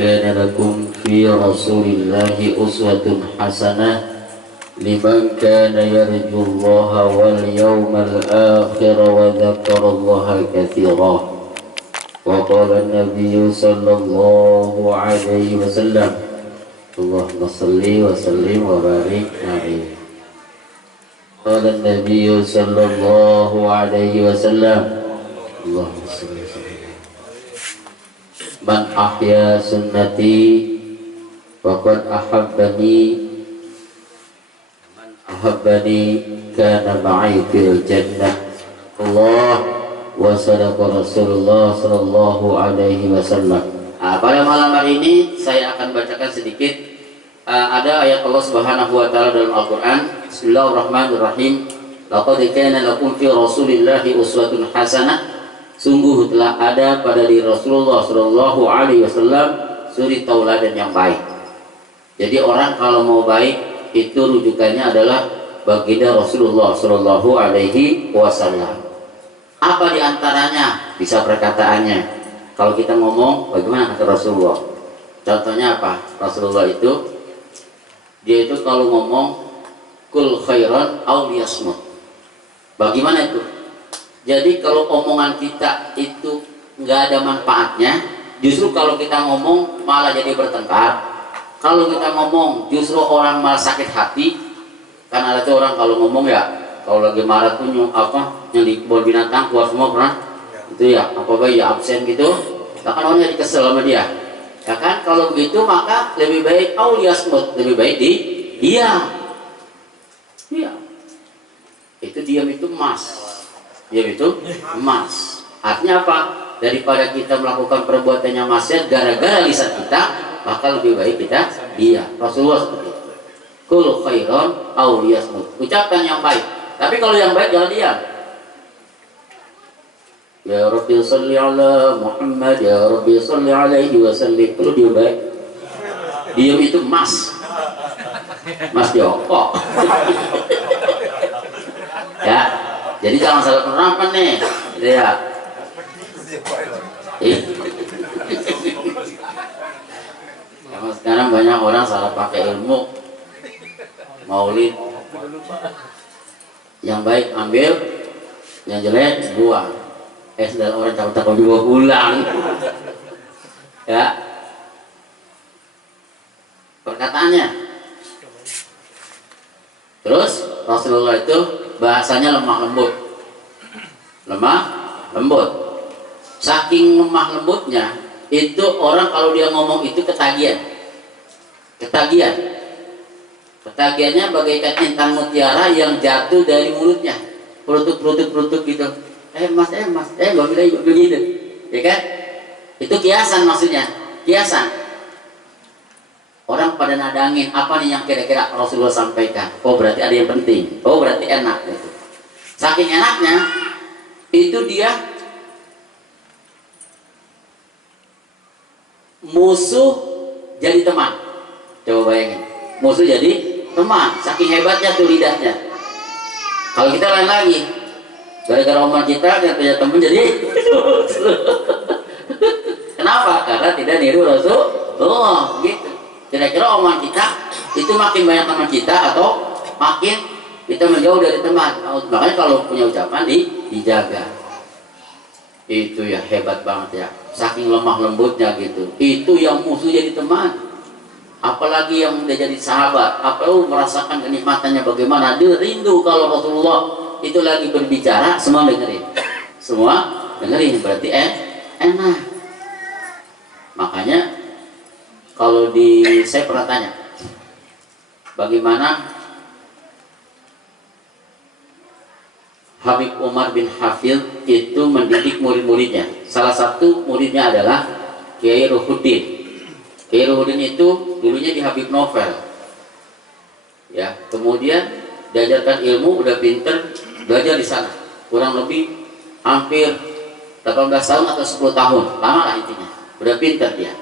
كان لكم في رسول الله أسوة حسنة لمن كان يرجو الله واليوم الآخر وذكر الله كثيرا. وقال النبي صلى الله عليه وسلم اللهم صل وسلم وبارك عليه. قال النبي صلى الله عليه وسلم اللهم صل وسلم من أحيا سنتي فقد أحبني من أحبني كان معي في الجنة. الله وصدق Rasulullah sallallahu alaihi wasallam. Pada malam hari ini saya akan bacakan sedikit ada ayat Allah Subhanahu wa taala dalam Al-Qur'an. Bismillahirrahmanirrahim. Laqad kana lakum fi Rasulillahi uswatun hasanah. Sungguh telah ada pada diri Rasulullah sallallahu alaihi wasallam suri tauladan yang baik. Jadi orang kalau mau baik itu rujukannya adalah baginda Rasulullah sallallahu alaihi wasallam. Apa diantaranya? Bisa perkataannya. Kalau kita ngomong, bagaimana kata Rasulullah? Contohnya apa? Rasulullah itu, dia itu kalau ngomong, kul khairan aw liyasmut. Bagaimana itu? Jadi kalau omongan kita itu nggak ada manfaatnya, justru kalau kita ngomong malah jadi bertengkar. Kalau kita ngomong, justru orang malah sakit hati. Kan ada tuh orang kalau ngomong ya, kalau lagi marah tuh yang di kebun binatang keluar semua pernah itu ya, apa ya absen gitu, bahkan orang jadi kesel sama dia ya kan. Kalau begitu maka lebih baik auliyasmut, lebih baik diam. Itu diam itu emas, diam itu emas. Artinya apa? Daripada kita melakukan perbuatan yang maksiat gara-gara lisan kita, maka lebih baik kita diam. Rasulullah seperti itu. Kul khairan auliyasmut, ucapkan yang baik. Tapi kalau yang baik jangan diam. Ya Rabbi salli ala Muhammad, ya Rabbi salli alaihi wasallim. Kalau dia baik, diam itu emas, emas diokok. Ya, jadi jangan salah penerapan nih, ya. Karena sekarang banyak orang salah pakai ilmu. Maulid, yang baik ambil, yang jelek buang. Dan orang takut-takut juga pulang. Ya, perkataannya. Terus Rasulullah itu bahasanya lemah lembut, lemah lembut. Saking lemah lembutnya itu orang kalau dia ngomong itu ketagihan. Ketagihannya bagaikan intan mutiara yang jatuh dari mulutnya, perutuk gitu. Mas, begitu, ya kan? Itu kiasan maksudnya, kiasan. Orang pada nadangin apa nih yang kira-kira Rasulullah sampaikan. Oh berarti ada yang penting. Oh berarti enak. Gitu. Saking enaknya, itu dia musuh jadi teman. Coba bayangin, musuh jadi teman. Saking hebatnya tuh lidahnya. Kalau kita lain lagi. Gara-gara omongan kita dan punya teman jadi kenapa? Karena tidak niru Rasulullah gitu. Kira-kira omongan kita itu makin banyak teman kita atau makin kita menjauh dari teman. Makanya kalau punya ucapan dijaga. Itu ya hebat banget ya. Saking lemah lembutnya gitu. Itu yang musuh jadi teman. Apalagi yang udah jadi sahabat. Apalagi merasakan kenikmatannya bagaimana. Dia rindu kalau Rasulullah itu lagi berbicara, semua dengerin. Semua dengerin, berarti enak. Makanya kalau saya pernah tanya, bagaimana Habib Umar bin Hafid itu mendidik murid-muridnya. Salah satu muridnya adalah Kiai Ruhuddin. Kiai Ruhuddin itu dulunya di Habib Novel. Ya, kemudian diajarkan ilmu, udah pinter, belajar di sana kurang lebih hampir 18 tahun atau 10 tahun, lama lah intinya, udah pinter dia.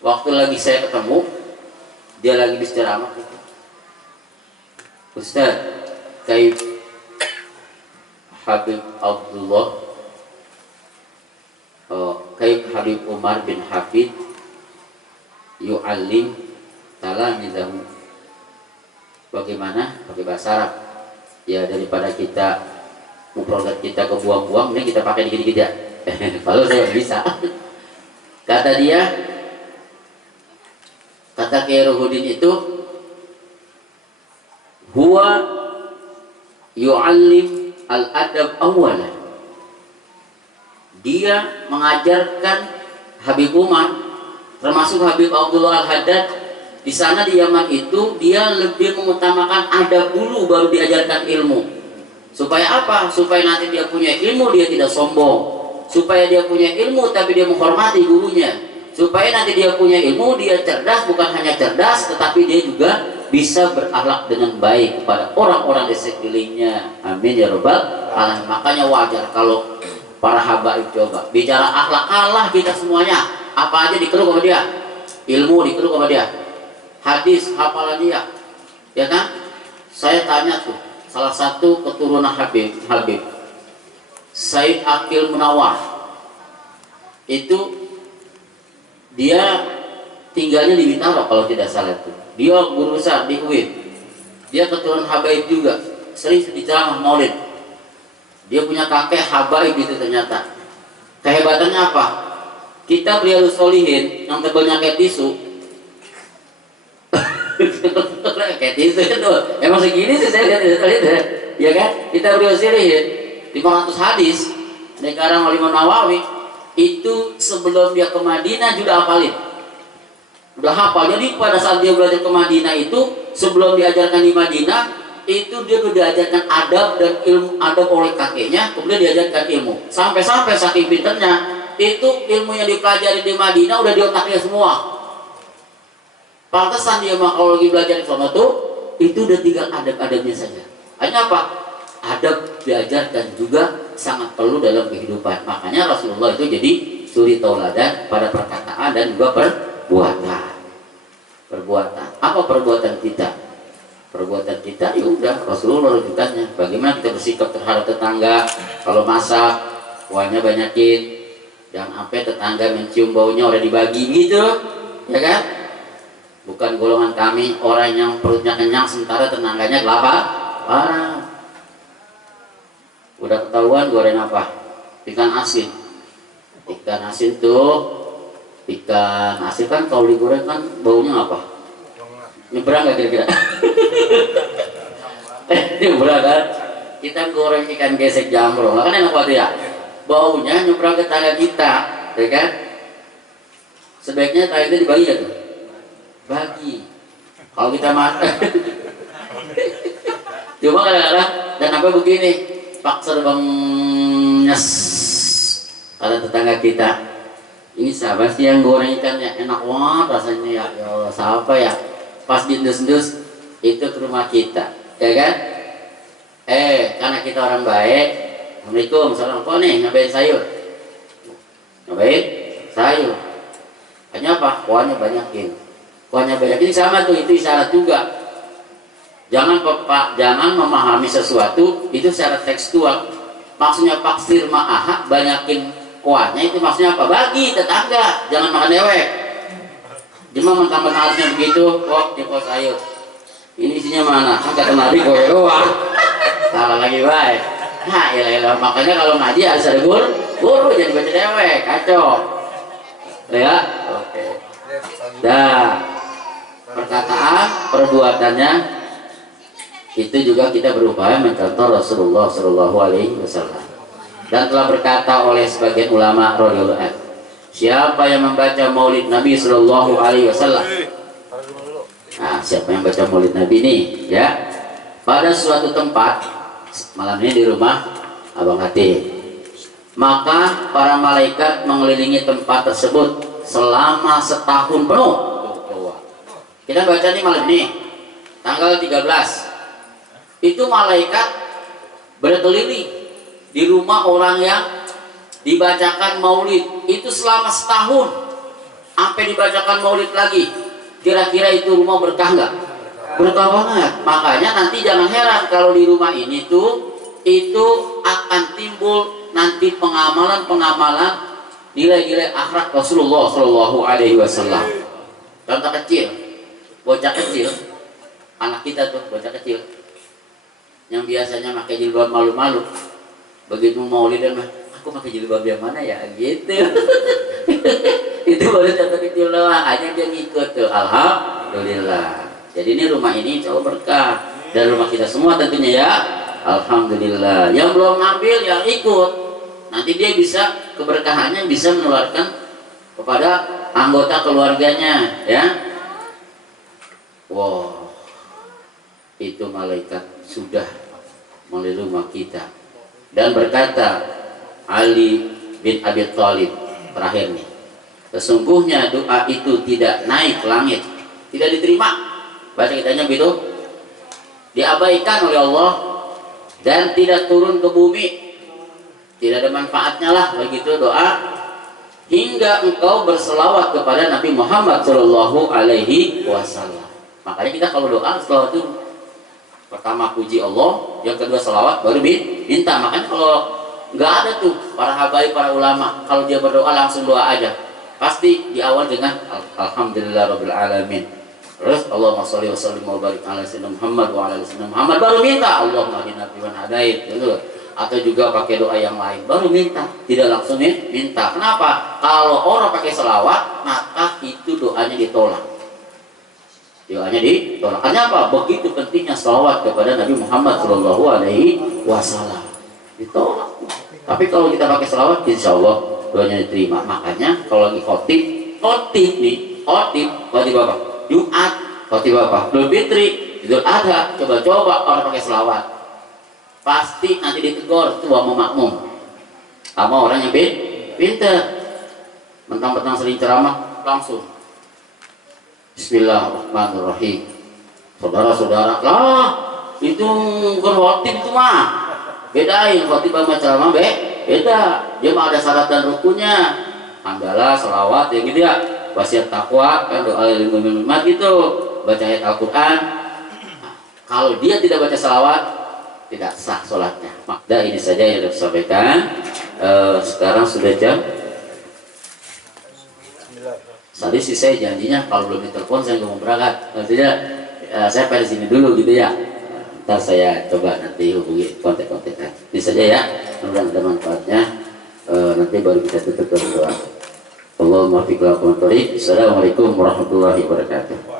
Waktu lagi saya ketemu, dia lagi berceramah gitu. Ustaz, kayak Habib Abdullah, kayak Habib Umar bin Hafid yu'allim talamizahu. Bagaimana? Pakai bahasa Arab. Ya, daripada kita mufradat kita kebuang-buang, ini kita pakai dikit-dikit ya. Kalau saya bisa. Kata dia, kata Khairuddin itu, huwa yu'allim al-adab awalan. Dia mengajarkan Habib Umar, termasuk Habib Abdullah Al-Haddad. Di sana di Yaman itu dia lebih mengutamakan adab dulu baru diajarkan ilmu. Supaya apa? Supaya nanti dia punya ilmu, dia tidak sombong. Supaya dia punya ilmu tapi dia menghormati gurunya. Supaya nanti dia punya ilmu, dia cerdas, bukan hanya cerdas tetapi dia juga bisa berakhlak dengan baik kepada orang-orang di sekelilingnya. Amin ya rabbal alamin. Makanya wajar kalau para habaib coba bicara akhlak, kalah kita semuanya. Apa aja dikeluh sama dia, ilmu dikeluh sama dia, hadis hafalan dia, ya kan? Saya tanya tuh salah satu keturunan Habib Said Akil Munawar, itu dia tinggalnya di Bintaro kalau tidak salah itu. Dia guru besar di UIN, dia keturunan habaib juga, sering diceramah maulid. Dia punya kakek habaib itu ternyata. Kehebatannya apa? Kita Riyadhus Shalihin yang tebalnya kayak tisu. Kayak tisu itu. Emang segini sih saya lihat ya kan? Kita Riyadhus Shalihin 500 hadis negara Imam Nawawi itu sebelum dia ke Madinah juga hafalin. Udah hafal. Jadi pada saat dia belajar ke Madinah itu, sebelum diajarkan di Madinah itu dia sudah diajarkan adab dan ilmu adab oleh kakeknya, kemudian diajarkan ilmu. Sampai-sampai saking pinternya, itu ilmu yang dipelajari di Madinah udah di otaknya semua. Pantesan dia mah kalau lagi belajar di sana tuh, itu udah tinggal adab-adabnya saja. Hanya apa? Adab diajarkan juga sangat perlu dalam kehidupan. Makanya Rasulullah itu jadi suri tauladan pada perkataan dan juga perbuatan. Apa perbuatan kita? Perbuatan kita ya udah Rasulullah rujukannya. Bagaimana kita bersikap terhadap tetangga, kalau masak kuahnya banyakin, jangan sampai tetangga mencium baunya udah dibagi gitu, ya kan? Bukan golongan kami orang yang perutnya kenyang sementara tetangganya kelaparan. Udah ketahuan goreng apa? Ikan asin. Ikan asin kan kalau digoreng kan baunya apa? Nyebrang gak kira-kira? Nyebrang kan? Kita goreng ikan gesek jamrong, kan enak banget ya? Baunya nyebrang ke tangga kita, ya kan? Sebaiknya tangga itu dibagi ya tuh? Bagi. Kalau kita makan cuma kadang-kadang dan apa begini, pak serbang nyes kata tetangga kita, ini siapa sih yang goreng ikannya enak banget rasanya ya, ya Allah, siapa ya? Pas diendus-endus itu ke rumah kita, ya kan? Karena kita orang baik, assalamualaikum, kok nih nyobain sayur, hanya apa? Kuahnya banyakin sama tuh, itu isyarat juga. Jangan memahami sesuatu itu secara tekstual. Maksudnya paksir ma'aha, banyakin kuahnya itu maksudnya apa? Bagi tetangga, jangan makan dewek. Cuma mentang-mentang harusnya begitu, kok jempol sayur. Ini isinya mana? Kan kata Nabi kowe doang. Salah lagi baik. Nah, ilah makanya kalau ngaji harus ada guru jangan baca dewek, kacau. Ya, oke. Dah. Perkataan, perbuatannya itu juga kita berupaya mencontoh Rasulullah Shallallahu Alaihi Wasallam. Dan telah berkata oleh sebagian ulama radhiyallahu anhu, siapa yang membaca Maulid Nabi Shallallahu Alaihi Wasallam? Nah, siapa yang baca Maulid Nabi ini, ya, pada suatu tempat, malam ini di rumah Abang Hati, maka para malaikat mengelilingi tempat tersebut selama setahun penuh. Kita baca nih malam ini, tanggal 13. Itu malaikat berkeliling di rumah orang yang dibacakan maulid itu selama setahun, sampai dibacakan maulid lagi. Kira-kira itu rumah berkah nggak? Berkah banget. Makanya nanti jangan heran kalau di rumah ini tuh itu akan timbul nanti pengamalan nilai-nilai akhlak Rasulullah Shallallahu Alaihi Wasallam. Contoh kecil, bocah kecil, anak kita tuh bocah kecil yang biasanya pakai jilbab malu-malu, begitu maulidan mah, aku pakai jilbab yang mana ya gitu. Itu baru contoh kecil doang, hanya dia ngikut tuh. Alhamdulillah. Jadi ini rumah ini insya Allah berkah, dan rumah kita semua tentunya ya. Alhamdulillah. Yang belum ngambil yang ikut, nanti dia bisa keberkahannya bisa menularkan kepada anggota keluarganya ya. Wow, itu malaikat sudah melalui rumah kita dan berkata Ali bin Abi Thalib terakhir nih, sesungguhnya doa itu tidak naik ke langit, tidak diterima, baca kitanya begitu, diabaikan oleh Allah dan tidak turun ke bumi, tidak ada manfaatnya lah begitu doa, hingga engkau berselawat kepada Nabi Muhammad Shallallahu Alaihi Wasallam. Makanya kita kalau doa selawat itu pertama puji Allah, yang kedua selawat, baru minta. Makanya kalau nggak ada tuh para habaib, para ulama, kalau dia berdoa langsung doa aja, pasti di awal dengan Alhamdulillahirabbil alamin. Terus Allahumma sholli wa sallim wa barik ala sayyidina Muhammad wa ala sayyidina Muhammad, baru minta Allahumma hdina fiman hadait gitu. Atau juga pakai doa yang lain baru minta, tidak langsung minta. Kenapa? Kalau orang pakai selawat maka itu doanya ditolak. Doanya ditolak. Karena apa? Begitu pentingnya selawat kepada Nabi Muhammad Shallallahu Alaihi Wasallam. Ditolak. Tapi kalau kita pakai selawat, insya Allah doanya diterima. Makanya kalau lagi khotib apa? Jumat, khotib apa? Idul Fitri, Idul Adha, coba-coba orang pakai selawat. Pasti nanti ditegur tuh sama makmum, sama orang yang pinter. Mentang-mentang sering ceramah langsung Bismillahirrahmanirrahim. Saudara-saudara, lah itu bukan khotib itu mah. Bedain khotib sama ceramah beda. Dia mah ada syarat dan rukunnya. Hamdalah, selawat ya gitu ya. Wasiat takwa, kan doa lindungi umat gitu. Baca ayat Al-Quran. Nah, kalau dia tidak baca selawat, tidak sah sholatnya. Nah, ini saja yang saya sampaikan. Sekarang sudah jam. Tadi sih saya janjinya kalau belum ditelepon saya nggak mau berangkat. Maksudnya saya pada sini dulu gitu ya. Ntar saya coba nanti hubungi kontak-kontaknya. Ini saja ya. Mudah-mudahan ada manfaatnya. Nanti baru kita tutup dengan doa. Allahumma fiqh wa qul. Assalamualaikum warahmatullahi wabarakatuh.